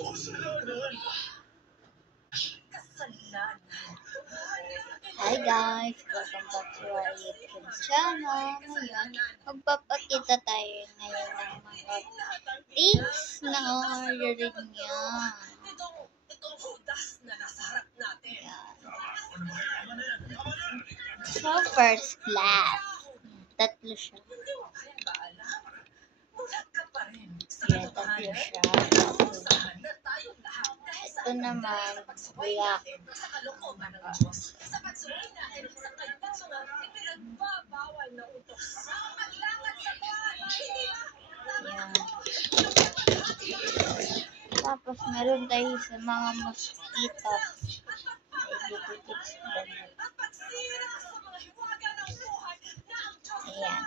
Hi guys! Welcome back to our YouTube channel. Ngayon, magpapakita tayo ngayon ng mga things na orderin niya. So, first class. Tatlo siya. Yeah, tatlo siya. Ito naman, black. Yan. Tapos, meron tayo sa mga mosquitoes. Ayan.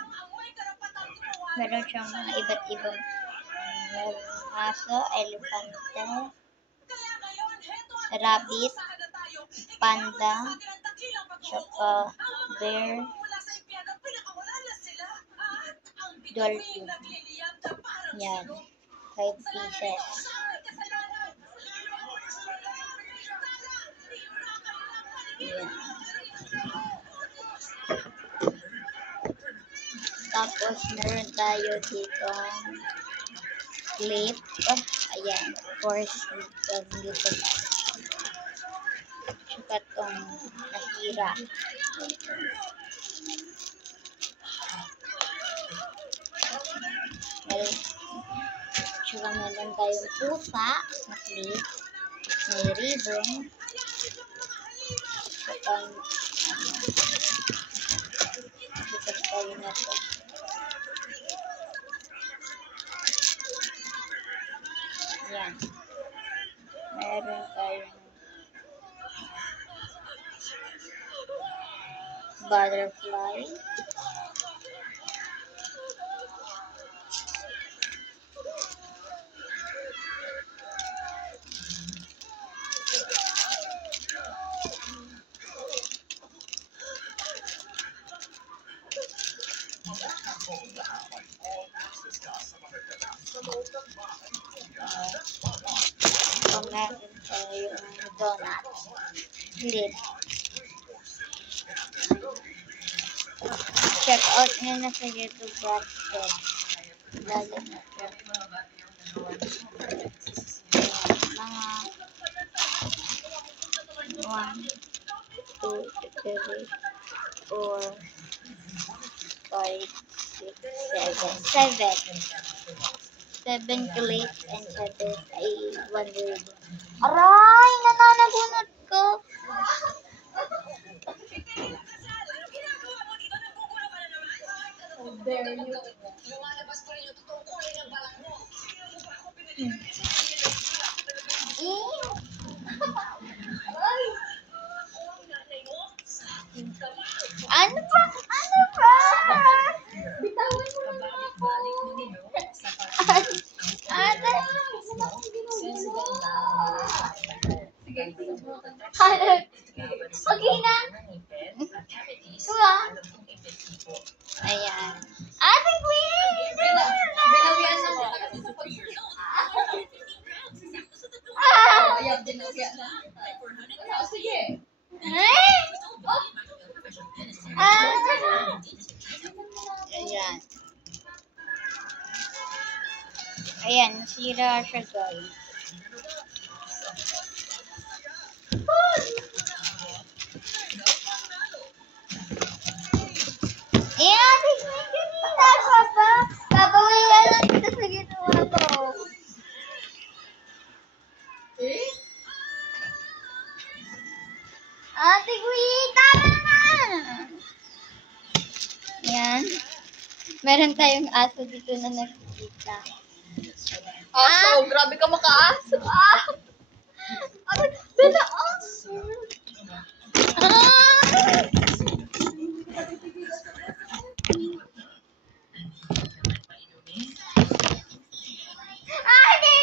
Meron siyang mga iba't ibang meron aso, elefante, rabbit, panda, tsaka bear, dolphin. Yan. 5 pieces. Yan. Tapos, meron tayo dito clip. Ayan. 4 sleep. Dito. Tsaka itong nahira. Meron tayong pusa na clip. May ribbon. Tsaka bukas tayo na ito. Yan. Meron tayong butterfly. Meron tayong donut. Clip. Check out nyo na sa YouTube basket. Lalo na ito. Mga 1, 2, 3, 4, 5, 7 clips and 7 ay 1 word. Aray! Nananagunod ko! Dare you. Lumalabas pa rin yung totoong kulay ng balat mo. Ano ba? Ano ba? Bitawan mo naman ako. Ano? Okay na? Kuha? Ayan. Ate Queen! Binawian na mo. Ayaw din na siya. Sige. Ayan. Ayan, nasira siya guys. Ate Queen, kanina ka ba? Babawilan lang kita sa ginawa ko. Ate Queen, tama na! Yan. Meron tayong aso dito na nakikita. Aso, grabe ka maka-aso. Ano? Bella, aso. Ate!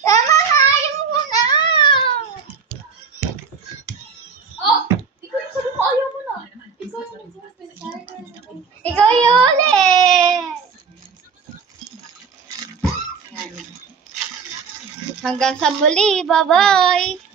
Tama na! Ayaw mo na! Oh! Ikaw yung sabi mo, ayaw mo na. Ikaw yung Ikaw yung uli! Hanggang sa muli. Bye-bye!